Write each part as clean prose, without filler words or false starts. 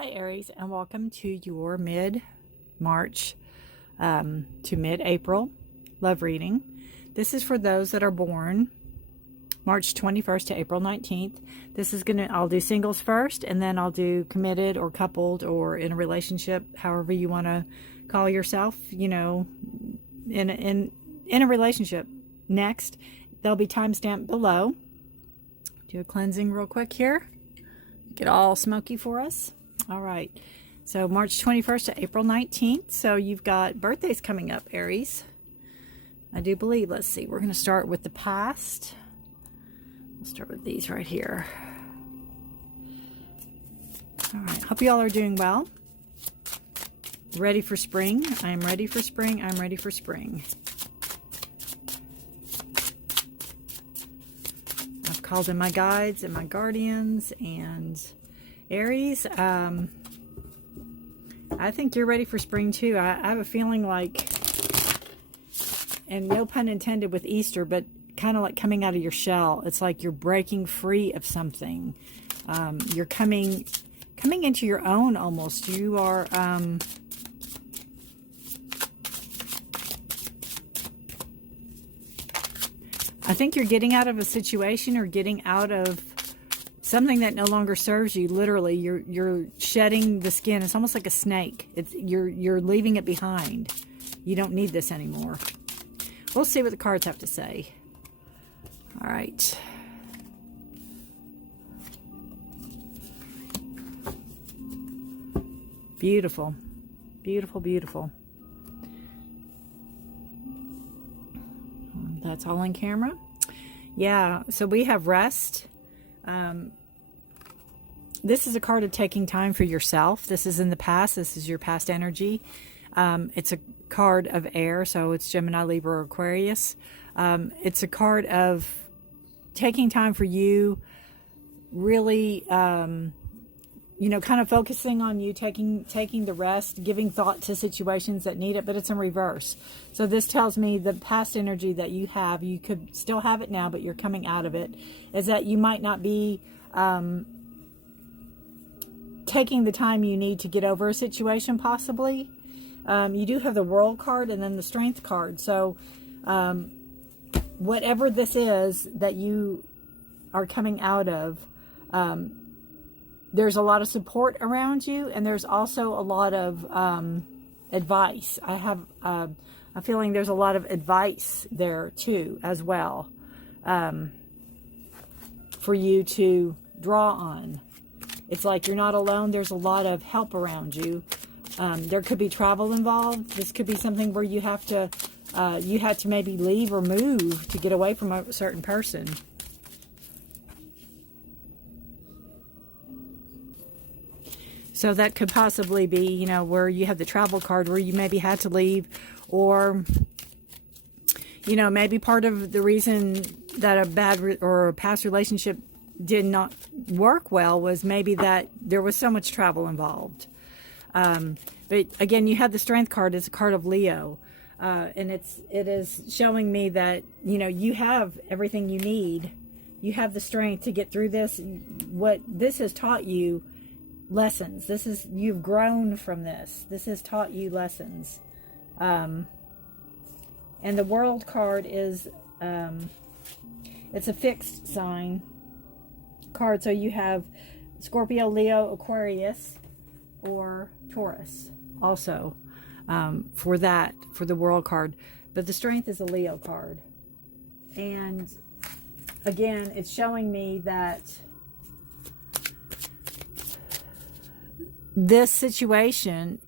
Hi Aries, and welcome to your mid-March to mid-April love reading. This is for those that are born March 21st to April 19th. This is I'll do singles first, and then I'll do committed or coupled or in a relationship, however you want to call yourself, you know, in a relationship next. They'll be timestamped below. Do a cleansing real quick here. Get all smoky for us. All right, so March 21st to April 19th. So you've got birthdays coming up, Aries. I do believe, let's see, we're going to start with the past. We'll start with these right here. All right, hope you all are doing well. Ready for spring. I'm ready for spring. I'm ready for spring. I've called in my guides and my guardians, and Aries, I think you're ready for spring too. I have a feeling like, and no pun intended with Easter, but kind of like coming out of your shell. It's like you're breaking free of something. You're coming into your own almost. You are, I think you're getting out of a situation or getting out of something that no longer serves you. Literally, you're shedding the skin. It's almost like a snake. You're leaving it behind. You don't need this anymore. We'll see what the cards have to say. All right. Beautiful. Beautiful, beautiful. That's all on camera. Yeah, so we have rest. This is a card of taking time for yourself. This is in the past. This is your past energy. It's a card of air, so it's Gemini, Libra, or Aquarius. It's a card of taking time for you, really, you know, kind of focusing on you, taking the rest, giving thought to situations that need it, but it's in reverse. So this tells me the past energy that you have, you could still have it now, but you're coming out of it, is that you might not be taking the time you need to get over a situation, possibly. You do have the World card and then the Strength card. So whatever this is that you are coming out of, there's a lot of support around you, and there's also a lot of advice. I have a feeling there's a lot of advice there too as well, for you to draw on. It's like you're not alone. There's a lot of help around you. There could be travel involved. This could be something where you have to maybe leave or move to get away from a certain person. So that could possibly be, you know, where you have the travel card where you maybe had to leave, or, you know, maybe part of the reason that a bad or a past relationship did not work well was maybe that there was so much travel involved. But again, you have the Strength card. It's a card of Leo. And it is showing me that, you know, you have everything you need. You have the strength to get through this. What this has taught you, lessons. You've grown from this. This has taught you lessons. And the World card is, it's a fixed sign card. So you have Scorpio, Leo, Aquarius, or Taurus also, for the World card. But the Strength is a Leo card. And again, it's showing me that this situation,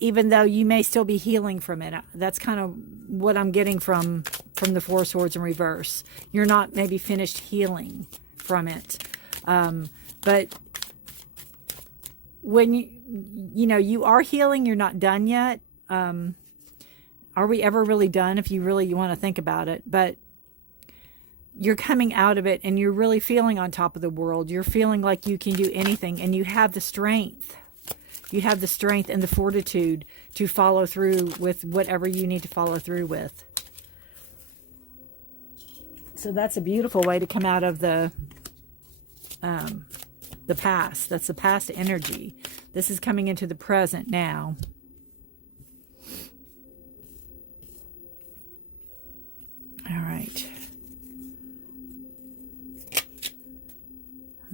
even though you may still be healing from it, that's kind of what I'm getting from the Four of Swords in reverse. You're not maybe finished healing from it. But when you know, you are healing, you're not done yet. Are we ever really done if you want to think about it? But you're coming out of it, and you're really feeling on top of the world. You're feeling like you can do anything, and you have the strength. You have the strength and the fortitude to follow through with whatever you need to follow through with. So that's a beautiful way to come out of the past. That's the past energy. This is coming into the present now. All right.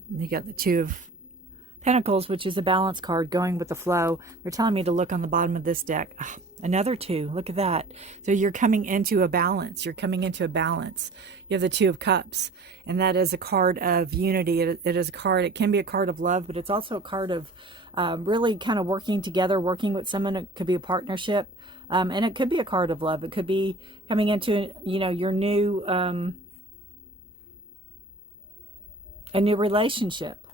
You got the Two of Pentacles, which is a balance card going with the flow. They're telling me to look on the bottom of this deck. Oh, another 2. Look at that. So you're coming into a balance. You're coming into a balance. You have the Two of Cups, and that is a card of unity. It is a card. It can be a card of love, but it's also a card of really kind of working together, working with someone. It could be a partnership, and it could be a card of love. It could be coming into, you know, your new a new relationship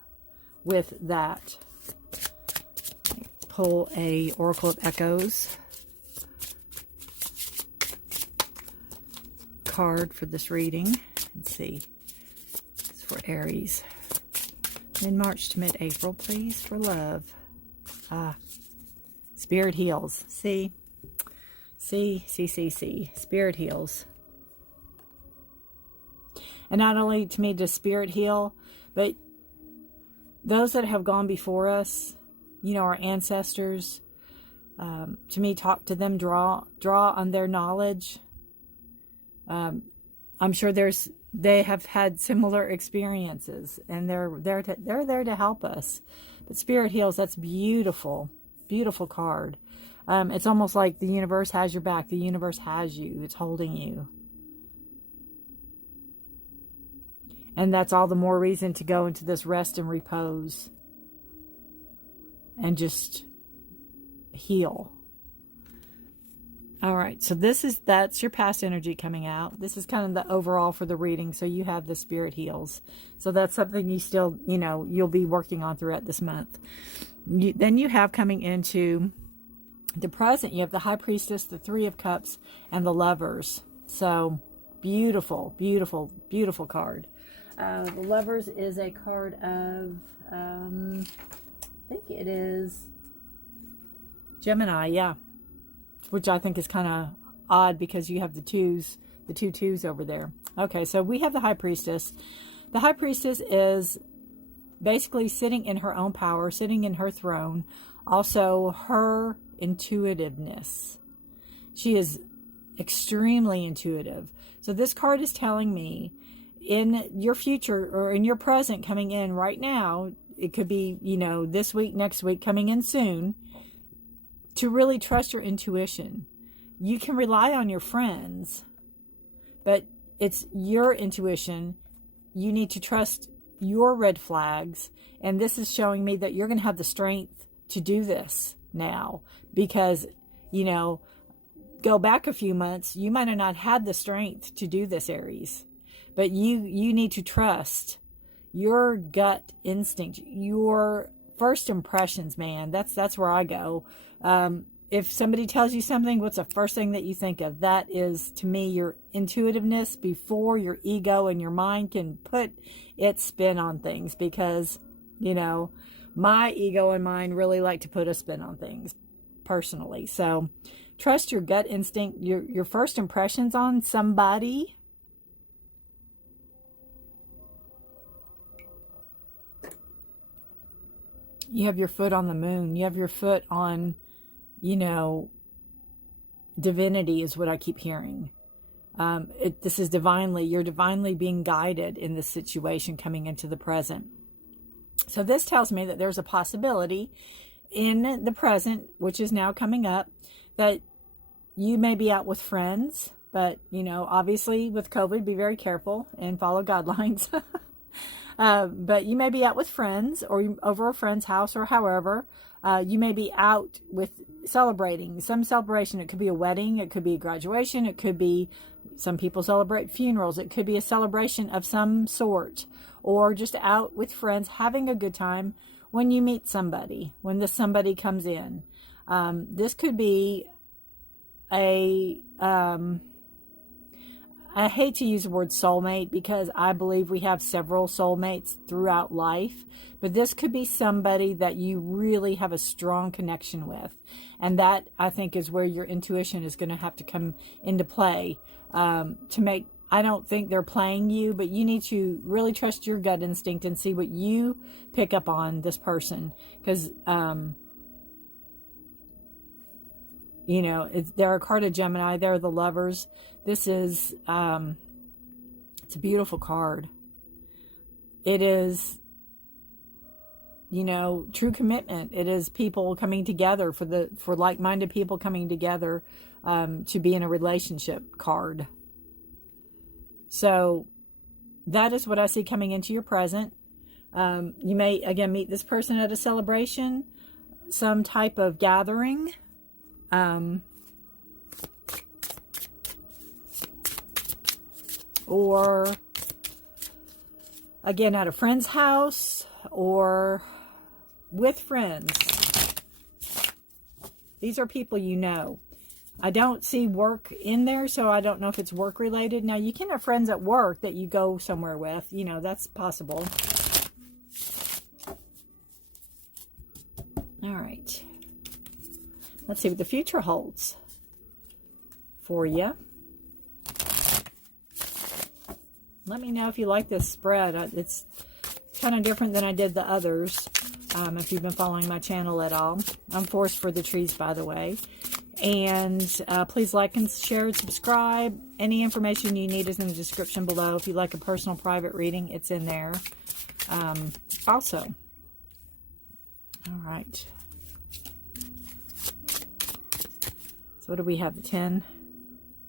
with that. Pull a Oracle of Echoes card for this reading. Let's see. It's for Aries. Mid-March to mid-April, please, for love. Spirit heals. See? See. Spirit heals. And not only to me does Spirit heal, but those that have gone before us, you know, our ancestors, to me, talk to them, draw on their knowledge. I'm sure they have had similar experiences, and they're there to help us. But Spirit heals. That's beautiful, beautiful card. It's almost like the universe has your back. The universe has you. It's holding you. And that's all the more reason to go into this rest and repose and just heal. All right, so that's your past energy coming out. This is kind of the overall for the reading. So you have the Spirit heals. So that's something you still, you know, you'll be working on throughout this month. Then you have coming into the present, you have the High Priestess, the Three of Cups, and the Lovers. So beautiful, beautiful, beautiful card. The Lovers is a card of, I think it is Gemini, yeah. Which I think is kind of odd because you have the two twos over there. Okay, so we have the High Priestess. The High Priestess is basically sitting in her own power, sitting in her throne. Also, her intuitiveness. She is extremely intuitive. So this card is telling me in your future or in your present coming in right now, it could be, you know, this week, next week, coming in soon, to really trust your intuition. You can rely on your friends, but it's your intuition. You need to trust your red flags. And this is showing me that you're going to have the strength to do this now, because, you know, go back a few months, you might have not had the strength to do this, Aries. But you need to trust your gut instinct, your first impressions, man. That's where I go. If somebody tells you something, what's the first thing that you think of? That is, to me, your intuitiveness before your ego and your mind can put its spin on things. Because, you know, my ego and mind really like to put a spin on things personally. So trust your gut instinct, your first impressions on somebody. You have your foot on the moon. You have your foot on, you know, divinity is what I keep hearing. This is divinely, you're divinely being guided in this situation coming into the present. So this tells me that there's a possibility in the present, which is now coming up, that you may be out with friends, but, you know, obviously with COVID, be very careful and follow guidelines. But you may be out with friends or over a friend's house or however. You may be out with celebrating some celebration. It could be a wedding. It could be a graduation. It could be, some people celebrate funerals. It could be a celebration of some sort, or just out with friends having a good time when you meet somebody, when this somebody comes in. This could be I hate to use the word soulmate because I believe we have several soulmates throughout life, but this could be somebody that you really have a strong connection with. And that, I think, is where your intuition is going to have to come into play to make I don't think they're playing you, but you need to really trust your gut instinct and see what you pick up on this person. Because, you know, they're a card of Gemini. They're the Lovers. This is, it's a beautiful card. It is, you know, true commitment. It is people coming together for like-minded people coming together to be in a relationship card. So that is what I see coming into your present. You may, again, meet this person at a celebration, some type of gathering. Or, again, at a friend's house or with friends. These are people you know. I don't see work in there, so I don't know if it's work related. Now, you can have friends at work that you go somewhere with. You know, that's possible. All right. Let's see what the future holds for you. Let me know if you like this spread. It's kind of different than I did the others, if you've been following my channel at all. I'm Forced for the Trees, by the way. And please like and share and subscribe. Any information you need is in the description below. If you'd like a personal private reading, it's in there also. All right. So what do we have? The 10.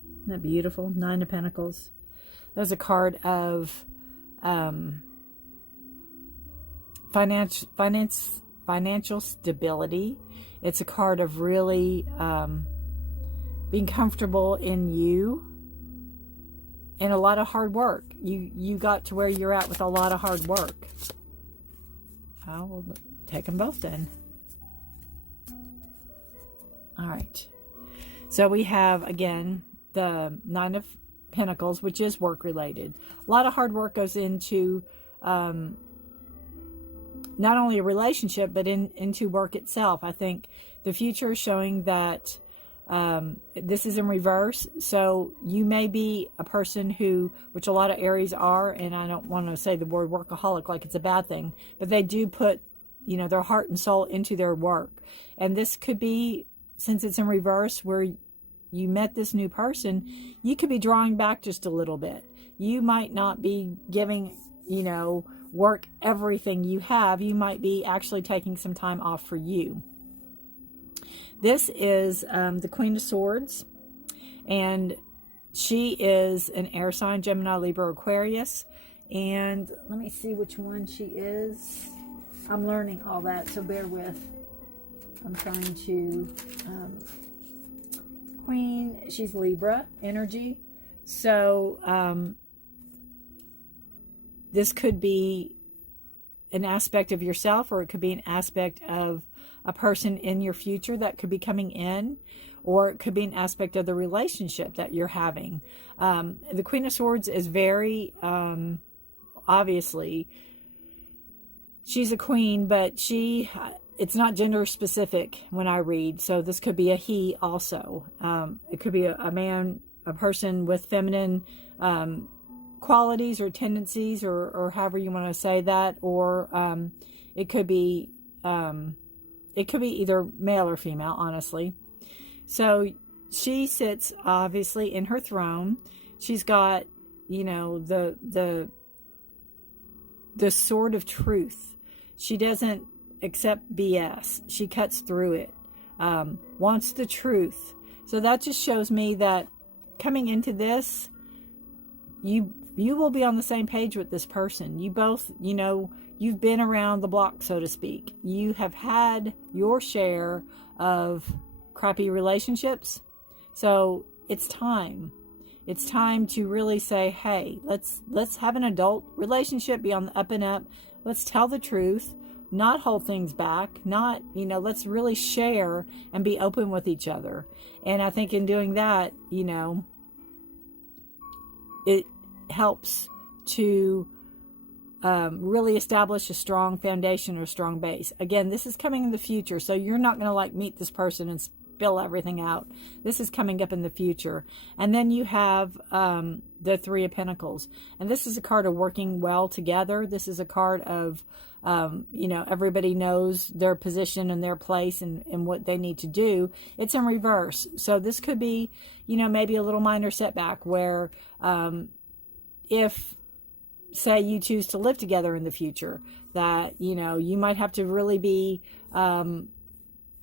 Isn't that beautiful? 9 of Pentacles. There's a card of financial stability. It's a card of really being comfortable in you and a lot of hard work. You got to where you're at with a lot of hard work. I will take them both then. All right. So we have, again, the 9 of Pentacles, which is work related. A lot of hard work goes into not only a relationship, but into work itself. I think the future is showing that this is in reverse. So you may be a person who, which a lot of Aries are, and I don't want to say the word workaholic like it's a bad thing, but they do put, you know, their heart and soul into their work. And this could be, since it's in reverse, where you met this new person, you could be drawing back just a little bit. You might not be giving, you know, work everything you have. You might be actually taking some time off for you. This is the Queen of Swords, and she is an air sign, Gemini, Libra, Aquarius. And let me see which one she is. I'm learning all that, so bear with. I'm trying to... Queen, she's Libra energy. So this could be an aspect of yourself, or it could be an aspect of a person in your future that could be coming in, or it could be an aspect of the relationship that you're having. The Queen of Swords is very, obviously, she's a queen, but it's not gender specific when I read. So this could be a he also. It could be a man, a person with feminine qualities or tendencies, or however you want to say that. Or it could be either male or female, honestly. So she sits obviously in her throne. She's got, you know, the sword of truth. She doesn't accept BS. She cuts through it. Wants the truth. So that just shows me that coming into this, you will be on the same page with this person. You both, you know, you've been around the block, so to speak. You have had your share of crappy relationships. So it's time. It's time to really say, hey, let's have an adult relationship, be on the up and up. Let's tell the truth, not hold things back, not, you know, let's really share and be open with each other. And I think in doing that, you know, it helps to really establish a strong foundation or a strong base. Again, this is coming in the future, so you're not going to like meet this person and spill everything out. This is coming up in the future. And then you have the Three of Pentacles. And this is a card of working well together. This is a card of, everybody knows their position and their place and what they need to do. It's in reverse. So this could be, maybe a little minor setback where if, say, you choose to live together in the future, that, you might have to really be,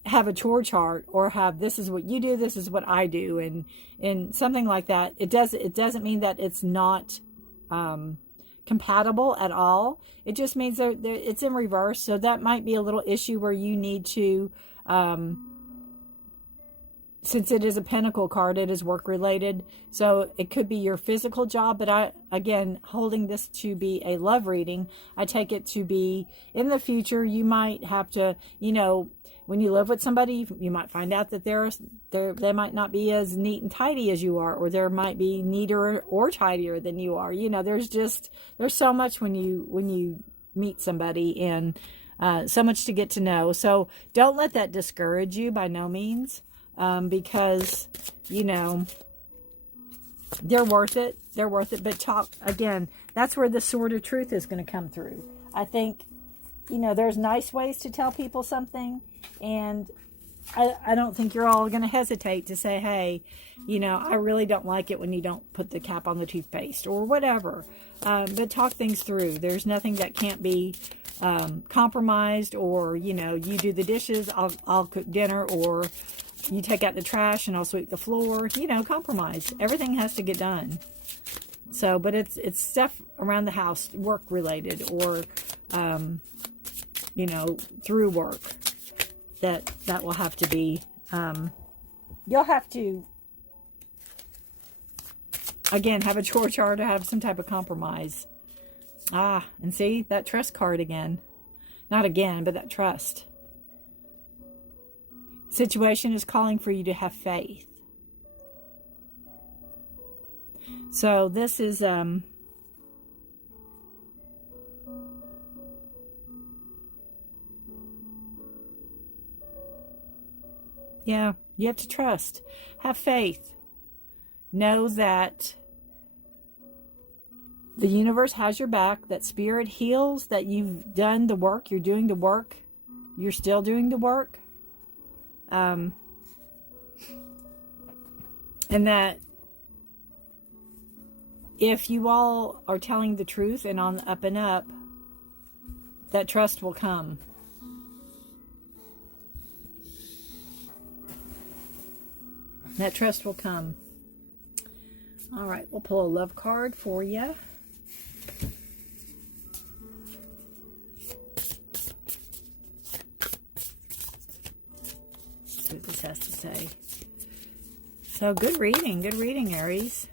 have a chore chart, or have, this is what you do, this is what I do, and something like that. It doesn't mean that it's not compatible at all. It just means that it's in reverse. So that might be a little issue where you need to, since it is a pentacle card, it is work related. So it could be your physical job, but again, holding this to be a love reading, I take it to be in the future. You might have to, when you live with somebody, you might find out that they might not be as neat and tidy as you are, or there might be neater or tidier than you are. There's so much when you meet somebody, and so much to get to know. So don't let that discourage you, by no means. Because, they're worth it. They're worth it. But talk, again, that's where the sword of truth is going to come through. I think, there's nice ways to tell people something. And I don't think you're all going to hesitate to say, hey, I really don't like it when you don't put the cap on the toothpaste or whatever. But talk things through. There's nothing that can't be compromised, or, you do the dishes, I'll cook dinner, or you take out the trash and I'll sweep the floor. Compromise. Everything has to get done. So, but it's stuff around the house, work related, or, through work that will have to be, you'll have to, again, have a chore chart, or have some type of compromise. And see that trust card again. Not again, but that trust. Situation is calling for you to have faith. So this is yeah, you have to trust. Have faith. Know that the universe has your back, that spirit heals, that you've done the work, you're doing the work, you're still doing the work. And that if you all are telling the truth and on the up and up, that trust will come. That trust will come. All right, we'll pull a love card for you. See what this has to say. So good reading, Aries.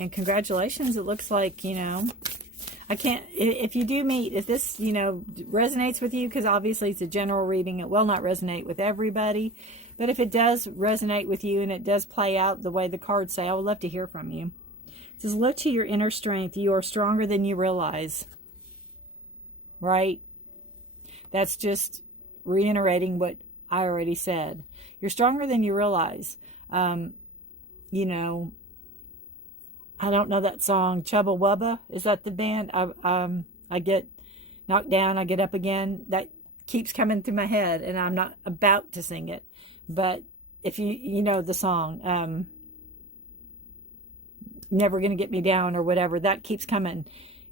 And congratulations. It looks like, I can't, if you do meet, if this, resonates with you, because obviously it's a general reading, it will not resonate with everybody. But if it does resonate with you and it does play out the way the cards say, I would love to hear from you. It says, look to your inner strength. You are stronger than you realize. Right? That's just reiterating what I already said. You're stronger than you realize. I don't know that song, Chubba Wubba. Is that the band? I get knocked down, I get up again. That keeps coming through my head, and I'm not about to sing it. But if you know the song, Never Gonna Get Me Down or whatever, that keeps coming.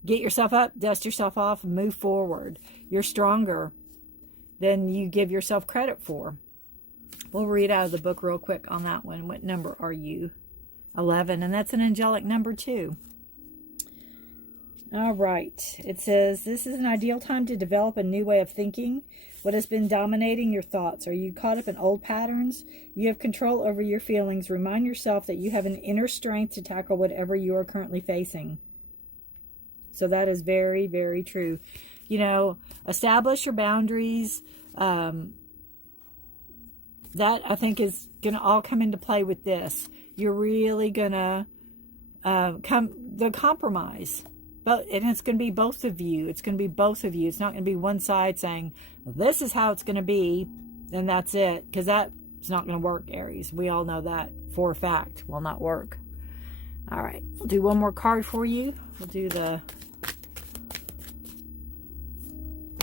Get yourself up, dust yourself off, and move forward. You're stronger than you give yourself credit for. We'll read out of the book real quick on that one. What number are you? 11, and that's an angelic number too. All right. It says, this is an ideal time to develop a new way of thinking. What has been dominating your thoughts? Are you caught up in old patterns? You have control over your feelings. Remind yourself that you have an inner strength to tackle whatever you are currently facing. So that is very, very true. Establish your boundaries. That I think is going to all come into play with this. You're really going to the compromise. And it's going to be both of you. It's going to be both of you. It's not going to be one side saying, well, this is how it's going to be, and that's it. Because that It's not going to work, Aries. We all know that for a fact. Will not work. All right. We'll do one more card for you. We'll do the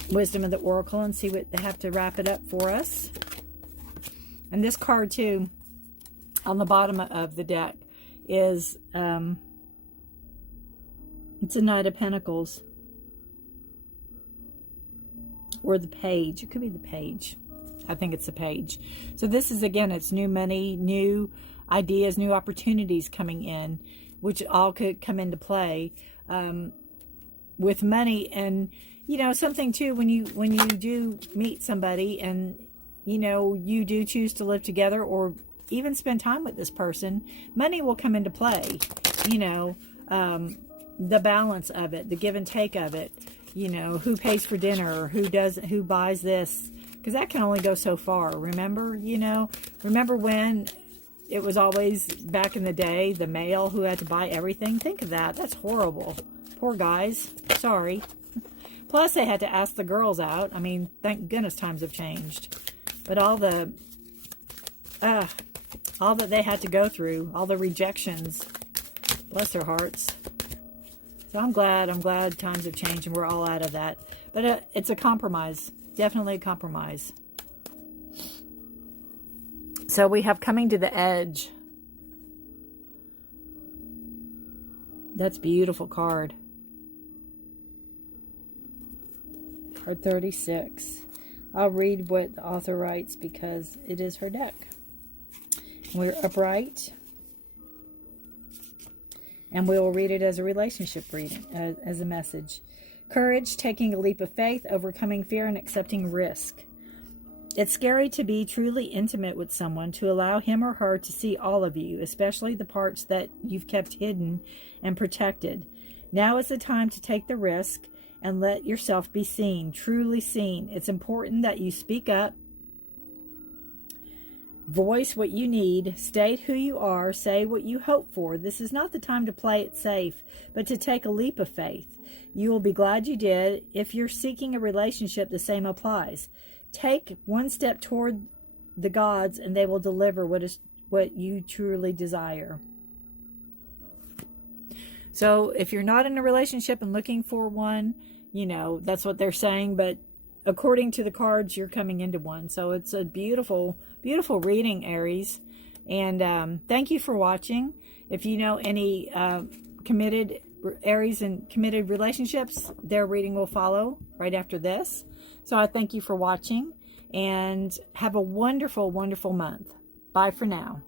Wisdom of the Oracle and see what they have to wrap it up for us. And this card, too, on the bottom of the deck is, it's a Knight of Pentacles. Or the Page. It could be the Page. I think it's the Page. So this is, again, it's new money, new ideas, new opportunities coming in, which all could come into play with money. And, you know, something too, when you do meet somebody and, you know, you do choose to live together or even spend time with this person, money will come into play. You know, the balance of it, the give and take of it, you know, who pays for dinner, who buys this, because that can only go so far. Remember, you know, remember when it was always back in the day, the male who had to buy everything? Think of that. That's horrible. Poor guys. Sorry. Plus, they had to ask the girls out. I mean, thank goodness times have changed. But all that they had to go through, all the rejections, bless their hearts. So I'm glad times have changed and we're all out of that. But it's a compromise. Definitely a compromise. So we have Coming to the Edge. That's a beautiful card. Card 36. I'll read what the author writes because it is her deck. We're upright. And we will read it as a relationship reading, as a message. Courage, taking a leap of faith, overcoming fear, and accepting risk. It's scary to be truly intimate with someone, to allow him or her to see all of you, especially the parts that you've kept hidden and protected. Now is the time to take the risk and let yourself be seen, truly seen. It's important that you speak up, voice what you need, state who you are, say what you hope for. This is not the time to play it safe, but to take a leap of faith. You will be glad you did. If you're seeking a relationship, the same applies. Take one step toward the gods and they will deliver what you truly desire. So if you're not in a relationship and looking for one, you know, that's what they're saying. But according to the cards, you're coming into one. So it's a beautiful, beautiful reading, Aries. And thank you for watching. If you know any committed Aries and committed relationships, their reading will follow right after this. So I thank you for watching and have a wonderful, wonderful month. Bye for now.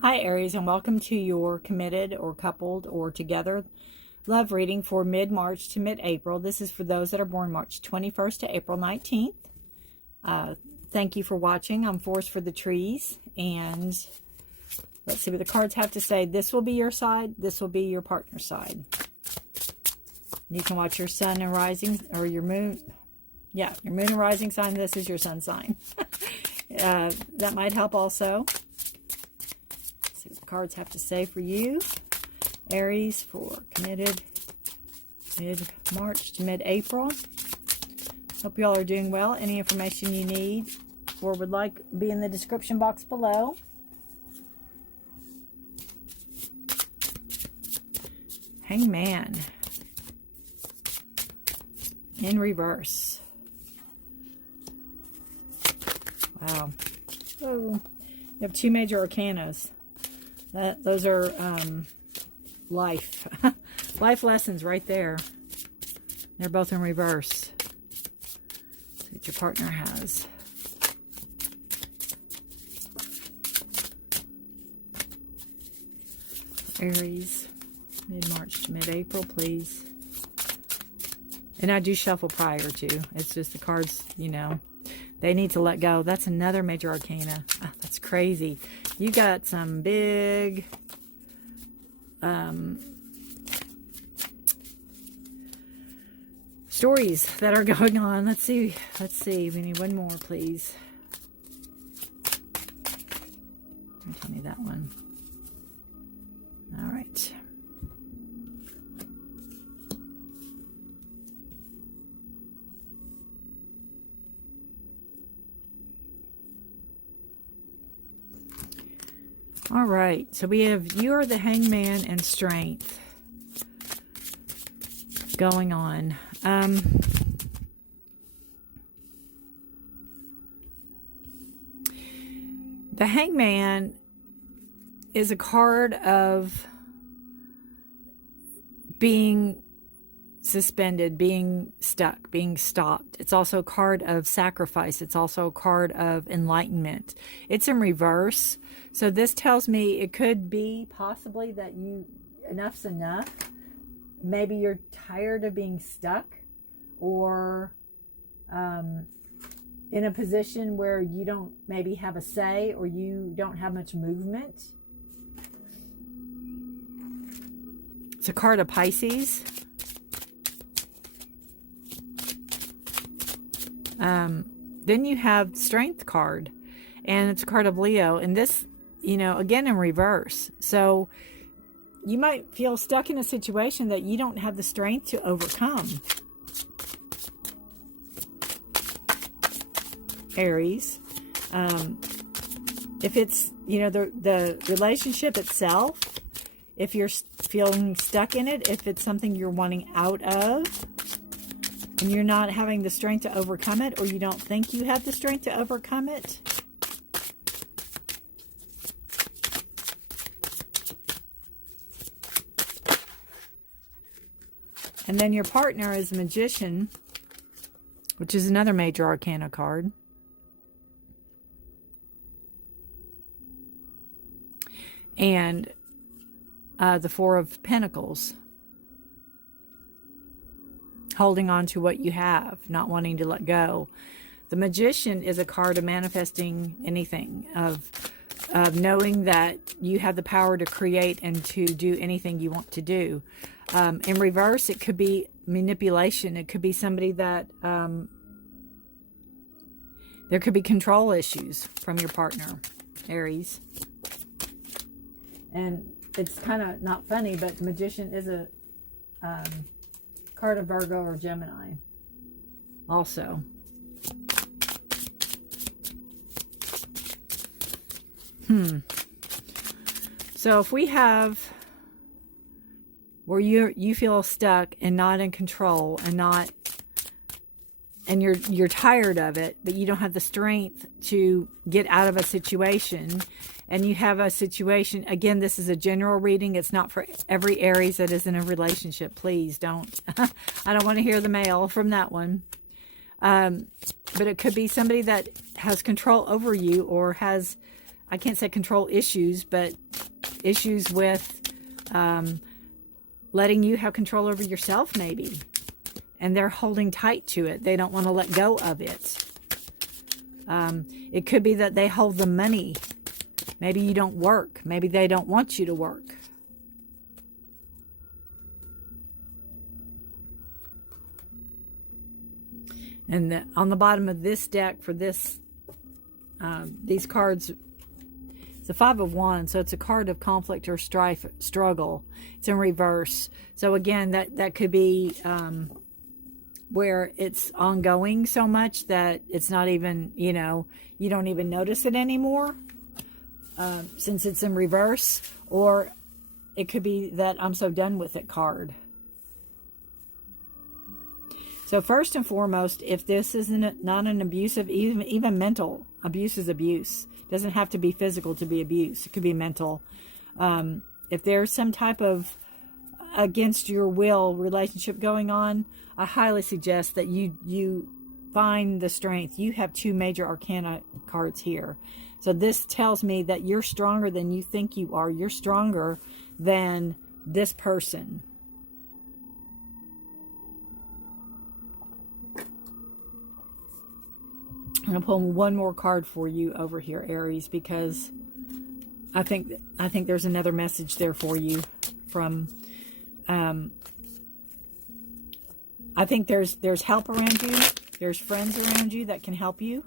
Hi, Aries, and welcome to your committed or coupled or together love reading for mid-March to mid-April. This is for those that are born March 21st to April 19th. Thank you for watching. I'm Forest for the Trees, and let's see what the cards have to say. This will be your side. This will be your partner's side. You can watch your sun and rising, or your moon. Yeah, your moon and rising sign. This is your sun sign. That might help also. Let's see what the cards have to say for you. Aries, for committed mid-March to mid-April. Hope you all are doing well. Any information you need or would like be in the description box below. Hangman. In reverse. Wow. Whoa. You have two major arcanas. Those are life. Life lessons right there. They're both in reverse. See what your partner has. Aries, mid-March to mid-April, please. And I do shuffle prior to. It's just the cards, you know, they need to let go. That's another major arcana. Oh, that's crazy. You got some big stories that are going on. Let's see. We need one more, please. Tell me that one. All right. All right, so we have you are the Hangman and Strength going on. The Hangman is a card of being suspended, being stuck, being stopped. It's also a card of sacrifice. It's also a card of enlightenment. It's in reverse. So this tells me it could be possibly that enough's enough. Maybe you're tired of being stuck, or in a position where you don't maybe have a say, or you don't have much movement. It's a card of Pisces. Then you have Strength card, and it's a card of Leo, and this, again in reverse. So you might feel stuck in a situation that you don't have the strength to overcome. Aries. If it's, the relationship itself, if you're feeling stuck in it, if it's something you're wanting out of, and you're not having the strength to overcome it, or you don't think you have the strength to overcome it. And then your partner is a Magician, which is another major arcana card. And the Four of Pentacles. Holding on to what you have, not wanting to let go. The Magician is a card of manifesting anything, of knowing that you have the power to create and to do anything you want to do. In reverse, it could be manipulation. It could be somebody that there could be control issues from your partner, Aries. And it's kind of not funny, but the Magician is a card of Virgo or Gemini also. So if we have where you feel stuck and not in control, and you're tired of it, but you don't have the strength to get out of a situation, and you have a situation, again, this is a general reading. It's not for every Aries that is in a relationship. Please don't. I don't want to hear the mail from that one. But it could be somebody that has control over you, or has, I can't say control issues, but issues with letting you have control over yourself maybe. And they're holding tight to it. They don't want to let go of it. It could be that they hold the money. Maybe you don't work. Maybe they don't want you to work. And on the bottom of this deck for this, these cards, it's a Five of Wands, so it's a card of conflict or strife, struggle. It's in reverse. So again, that could be where it's ongoing so much that it's not even, you don't even notice it anymore. Since it's in reverse, or it could be that I'm so done with it card. So first and foremost, if this isn't not an abusive, even mental abuse is abuse. It doesn't have to be physical to be abuse. It could be mental. If there's some type of against your will relationship going on, I highly suggest that you find the strength. You have two major arcana cards here. So this tells me that you're stronger than you think you are. You're stronger than this person. I'm going to pull one more card for you over here, Aries, because I think there's another message there for you from I think there's help around you. There's friends around you that can help you.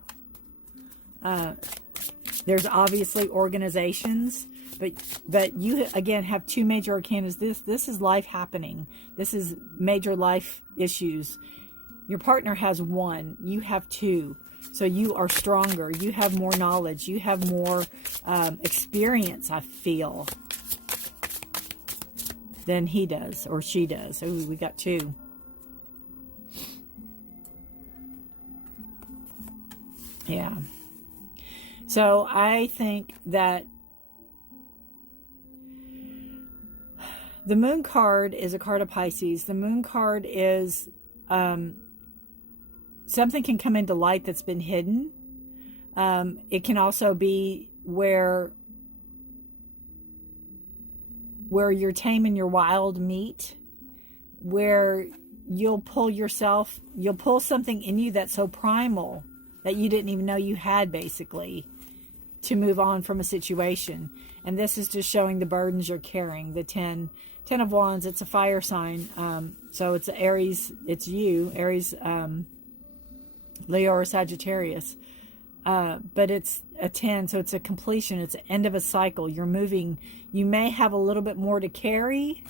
There's obviously organizations, but you again have two major arcanas. This is life happening. This is major life issues. Your partner has 1. You have 2. So you are stronger. You have more knowledge. You have more experience, I feel, than he does or she does. Oh, we got 2. Yeah. So I think that the Moon card is a card of Pisces. The Moon card is something can come into light that's been hidden. It can also be where your tame and your wild meet, where you'll pull something in you that's so primal that you didn't even know you had, basically, to move on from a situation. And this is just showing the burdens you're carrying. The 10 of Wands, it's a fire sign. So it's Aries, it's you, Aries, Leo or Sagittarius. But it's a 10, so it's a completion. It's the end of a cycle. You're moving. You may have a little bit more to carry.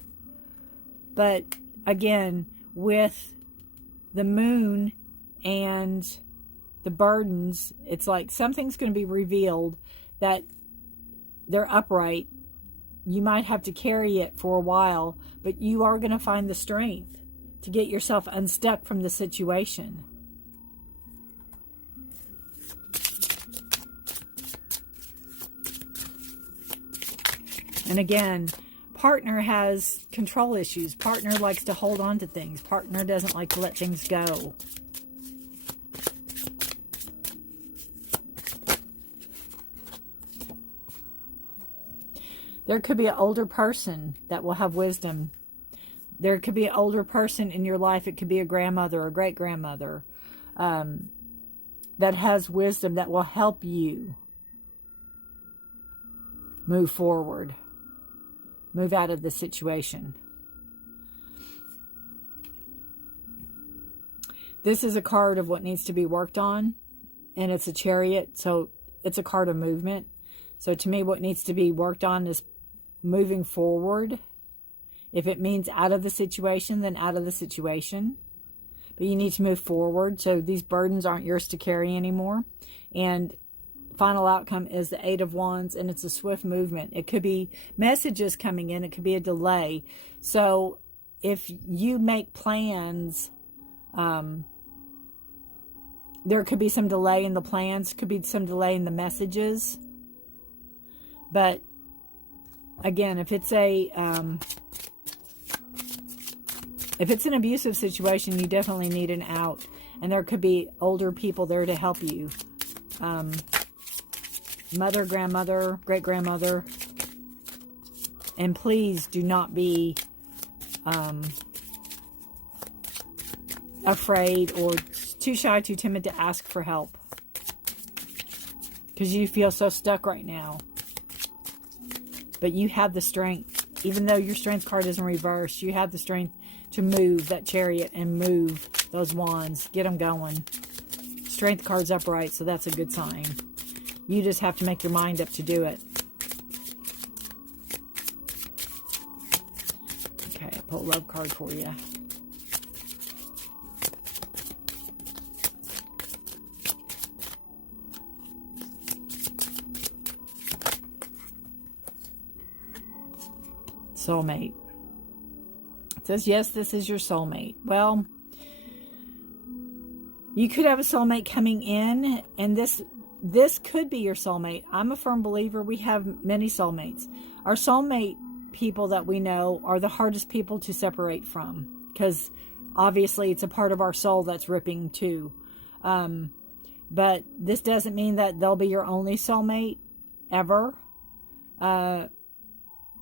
But again, with the Moon and the burdens, it's like something's going to be revealed that they're upright. You might have to carry it for a while, but you are going to find the strength to get yourself unstuck from the situation. And again, partner has control issues. Partner likes to hold on to things. Partner doesn't like to let things go. There could be an older person that will have wisdom. There could be an older person in your life. It could be a grandmother or great-grandmother that has wisdom that will help you move forward. Move out of the situation. This is a card of what needs to be worked on. And it's a Chariot. So it's a card of movement. So to me, what needs to be worked on is moving forward. If it means out of the situation, then out of the situation. But you need to move forward. So these burdens aren't yours to carry anymore. And final outcome is the 8 of Wands, and it's a swift movement. It could be messages coming in. It could be a delay. So if you make plans, there could be some delay in the plans. Could be some delay in the messages. But again, if it's an abusive situation, you definitely need an out. And there could be older people there to help you. Mother, grandmother, great-grandmother. And please do not be afraid or too shy, too timid to ask for help. Because you feel so stuck right now. But you have the strength. Even though your strength card is in reverse, you have the strength to move that Chariot and move those wands. Get them going. Strength card's upright, so that's a good sign. You just have to make your mind up to do it. Okay, I'll pull a love card for you. Soulmate. It says, yes, this is your soulmate. Well, you could have a soulmate coming in, and this could be your soulmate. I'm a firm believer we have many soulmates. Our soulmate people that we know are the hardest people to separate from, because obviously it's a part of our soul that's ripping too. But this doesn't mean that they'll be your only soulmate ever.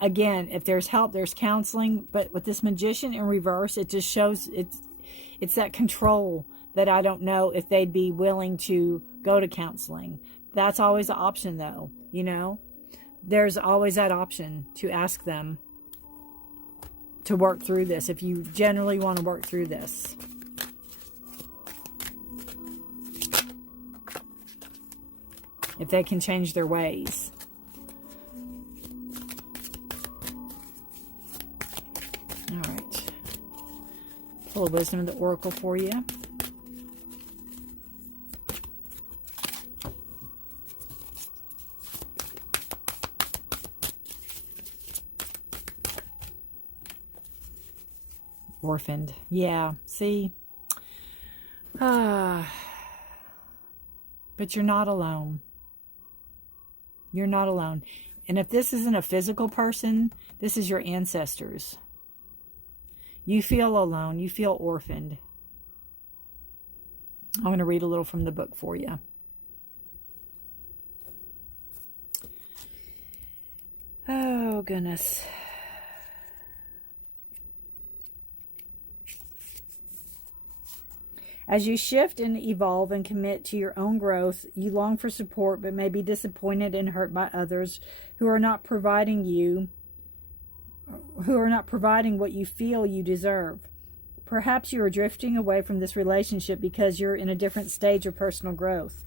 Again, if there's help, there's counseling. But with this Magician in reverse, it just shows it's that control that I don't know if they'd be willing to go to counseling. That's always an option, though. You know, there's always that option to ask them to work through this if you generally want to work through this. If they can change their ways. All right. Pull a wisdom of the Oracle for you. Orphaned. Yeah, see? But you're not alone. You're not alone. And if this isn't a physical person, this is your ancestors. You feel alone. You feel orphaned. I'm going to read a little from the book for you. Oh, goodness. As you shift and evolve and commit to your own growth, you long for support but may be disappointed and hurt by others who are not providing what you feel you deserve. Perhaps you are drifting away from this relationship because you're in a different stage of personal growth.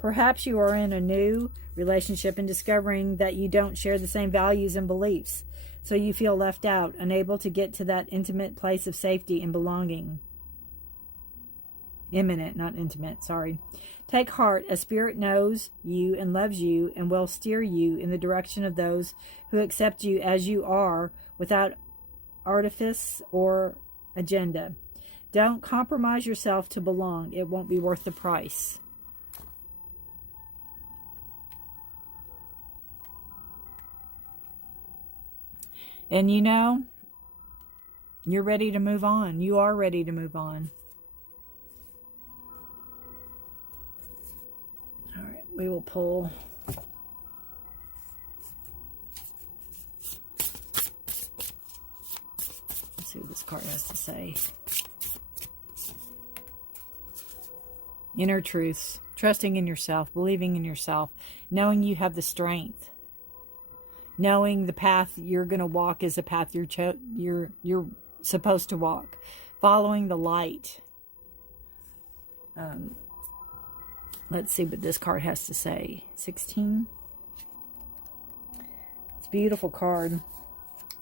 Perhaps you are in a new relationship and discovering that you don't share the same values and beliefs, so you feel left out, unable to get to that intimate place of safety and belonging. Imminent, not intimate, sorry. Take heart, as Spirit knows you and loves you and will steer you in the direction of those who accept you as you are without artifice or agenda. Don't compromise yourself to belong. It won't be worth the price. And you know, you're ready to move on. You are ready to move on. All right, we will pull. Let's see what this card has to say. Inner truths. Trusting in yourself. Believing in yourself. Knowing you have the strength. Knowing the path you're going to walk is a path you're supposed to walk. Following the light. Let's see what this card has to say. 16. It's a beautiful card.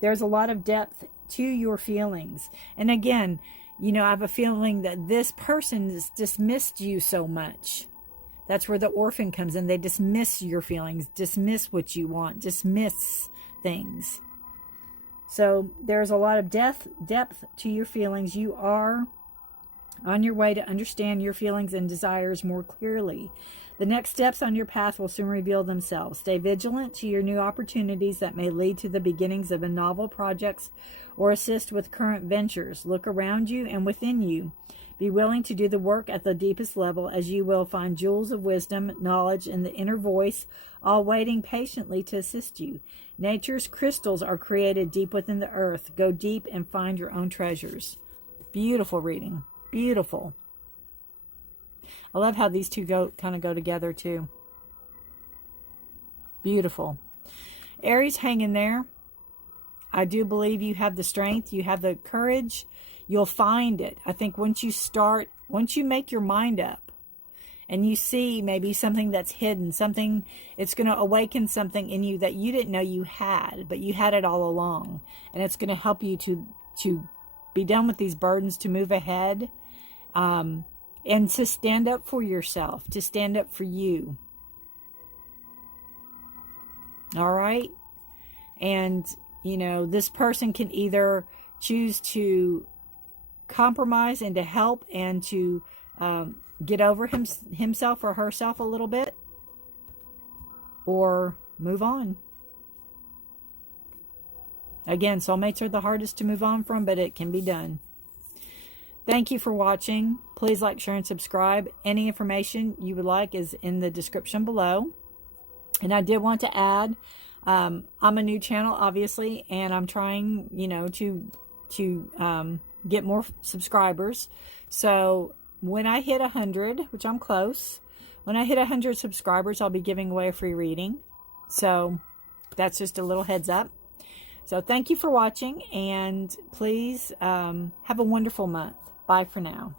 There's a lot of depth to your feelings. And again, you know, I have a feeling that this person has dismissed you so much. That's where the orphan comes in. They dismiss your feelings, dismiss what you want, dismiss things. So there's a lot of depth to your feelings. You are on your way to understand your feelings and desires more clearly. The next steps on your path will soon reveal themselves. Stay vigilant to your new opportunities that may lead to the beginnings of a novel projects or assist with current ventures. Look around you and within you. Be willing to do the work at the deepest level, as you will find jewels of wisdom, knowledge, and the inner voice, all waiting patiently to assist you. Nature's crystals are created deep within the earth. Go deep and find your own treasures. Beautiful reading. Beautiful. I love how these two kind of go together too. Beautiful. Aries, hang in there. I do believe you have the strength. You have the courage. You'll find it. I think once you make your mind up and you see maybe something that's hidden, something, it's going to awaken something in you that you didn't know you had, but you had it all along. And it's going to help you to be done with these burdens, to move ahead, and to stand up for yourself, to stand up for you. All right? And, you know, this person can either choose to compromise and to help and to get over himself or herself a little bit, or move on. Again, soulmates are the hardest to move on from, but it can be done. Thank you for watching. Please like, share, and subscribe. Any information you would like is in the description below. And I did want to add, I'm a new channel, obviously, and I'm trying, you know, to get more subscribers. So when I hit 100, which I'm close, when I hit 100 subscribers, I'll be giving away a free reading. So that's just a little heads up. So thank you for watching, and please have a wonderful month. Bye for now.